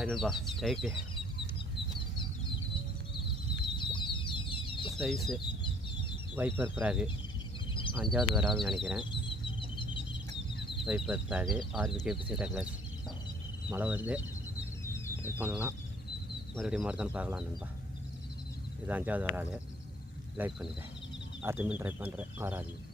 அதுபா ஸ்ட்ரைக்கு size wiper ப்ராகு 5வது வரால்னு நினைக்கிறேன். வைப்பர் ப்ராகு ஆர்பிகே பிசிட்டா கிளாஸ். மழை வருது, ட்ரை பண்ணலாம். மறுபடியும் மறுதான் பார்க்கலாம் நண்பா. இது 5வது வரால். லைக் பண்ணுங்கள். அடுத்த மீன் ட்ரை பண்ணுறேன். 6வது மீன்.